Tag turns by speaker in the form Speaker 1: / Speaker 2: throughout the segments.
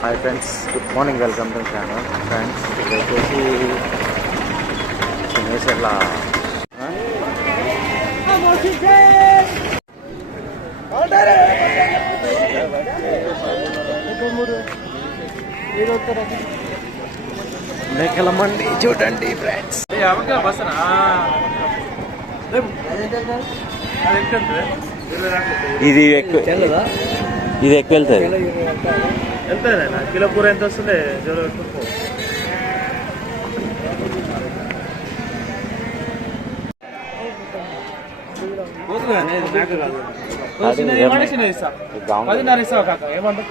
Speaker 1: Hi friends good morning welcome to channel friends ఇది వచ్చేసి చిన్నేసర్ల మేకల మండి చూడండి ఫ్రెండ్స్ ఇది ఎక్కువ ఇది ఎక్కువ వెళ్తుంది.
Speaker 2: ఎంత కిలో కూర ఎంత వస్తుంది? జోలో పెట్టుకో పదిన్నర ఇస్తావు కాక? ఏమంటావు?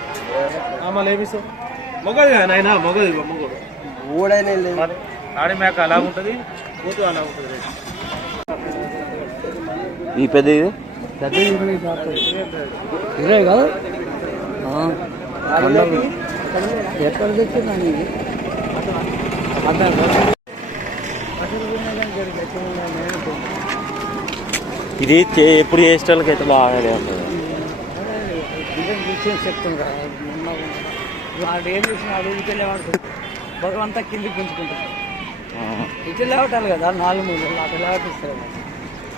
Speaker 2: మళ్ళీ ఏమిస్తావు మొగది కదా నాయన మొగది మరి ఆడి మేక అలా ఉంటుంది కూతు అలా ఉంటుంది.
Speaker 1: ఈ పెద్ద ఇది?
Speaker 3: ఇరవై కాదు. ఎక్కడ తెచ్చిందా నీకు
Speaker 1: ఇది ఎప్పుడు చేసేటోళ్ళకి అయితే బాగా ఉంటుంది
Speaker 3: చెప్తాను కదా వాడు ఏం చేసిన భగవంతా కిందికి పెంచుకుంటాడు ఇటు లేవటాలి కదా నాలుగు మూడు అటు లేవటిస్తారు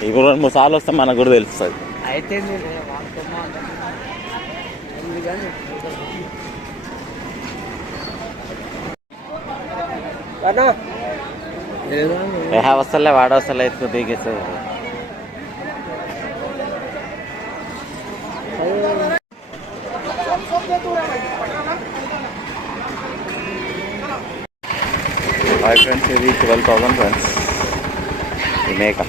Speaker 1: ఇప్పుడు రెండు మూడు సార్లు వస్తే మనకు కూడా తెలుస్తుంది.
Speaker 3: అయితే వాళ్ళతో కానీ
Speaker 1: ఏ వస్తలే వాడ వస్తలే ఎత్తుకు దిగేస్తుంది హాయ్ ఫ్రెండ్స్ ఇది ట్వెల్వ్ థౌసండ్ ఫ్రెండ్స్ ఈ మేక